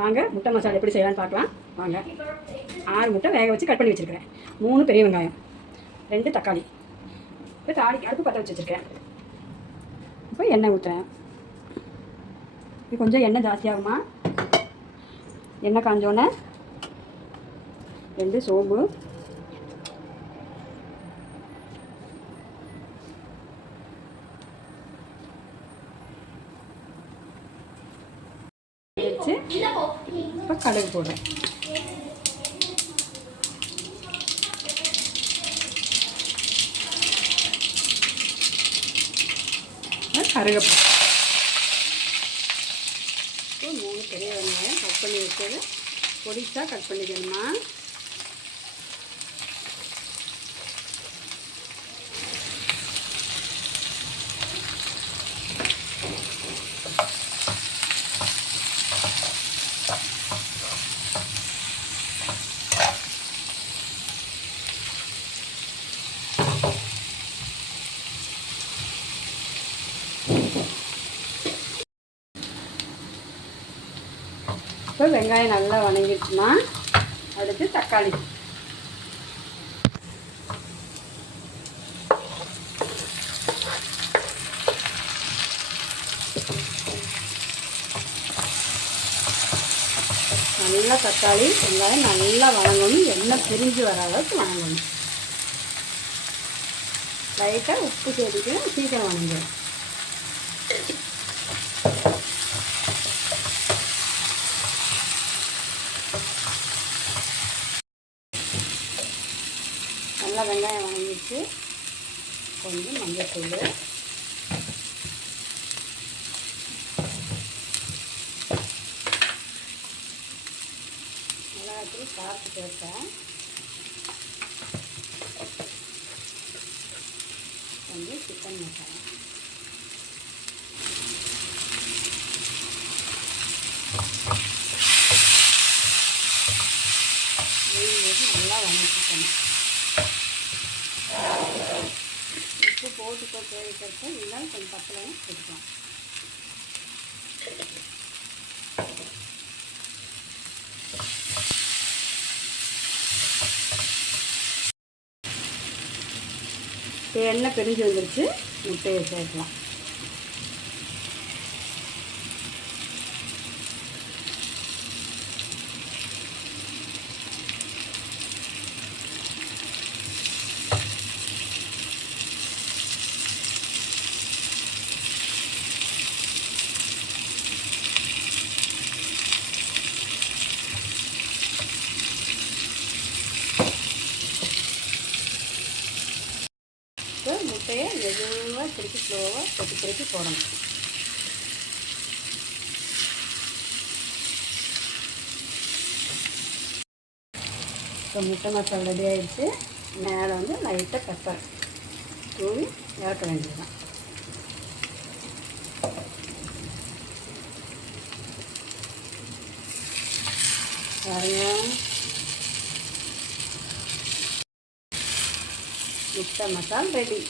வாங்க முட்டை மசாலா எப்படி செய்யலான்னு பார்க்கலாம். வாங்க. 6 முட்டை வேக வச்சு கட் பண்ணி வச்சுருக்கிறேன். 3 பெரிய வெங்காயம், 2 தக்காளி. இப்போ அடுப்பு பற்ற வச்சுருக்கேன். இப்போ எண்ணெய் ஊற்றுறேன். இது கொஞ்சம் எண்ணெய் ஜாஸ்தியாகுமா. எண்ணெய் காஞ்சோன்னே 2 சோம்பு, வச்சு இப்போ கடுகு போடுறேன். கருவேப்பிலை, 3 பெரிய வெங்காயம் கட் பண்ணி வச்சது பொடிசாக கட் பண்ணிக்கணுமா. இப்போ வெங்காயம் நல்லா வணங்கிடுச்சுன்னா அடுத்து தக்காளி, நல்லா தக்காளி வெங்காயம் நல்லா வணங்கணும். எண்ணெய் பிரிஞ்சு வர அளவுக்கு வணங்கணும். லைட்டாக உப்பு சேர்த்துட்டு சீக்கிரம் வணங்கிடும். நல்லா வெங்காயம் வணங்கிட்டு கொஞ்சம் மஞ்சள்தூள், மிளகாத்தூள் காரத்துக்கு வைப்பேன், கொஞ்சம் சிக்கன் மசாலா, நல்லா வணக்கிக்கணும். உப்பு போட்டுக்கோ தேவைக்கிறப்ப, இருந்தாலும் கொஞ்சம் பத்தலைன்னு போட்டுக்கலாம். இப்போ எண்ணெய் பிரிஞ்சு வந்துருச்சு. முட்டையை சேர்க்கலாம். முட்டையை மெதுவாக திருப்பி ஸ்லோவாக திருப்பி போடணும். இப்போ முட்டை மசாலா ரெடி ஆகிடுச்சு. மேலே வந்து லைட்டாக பெப்பர் தூவி இறக்க வேண்டியதுதான். பாருங்க, முட்டை மசாலா ரெடி.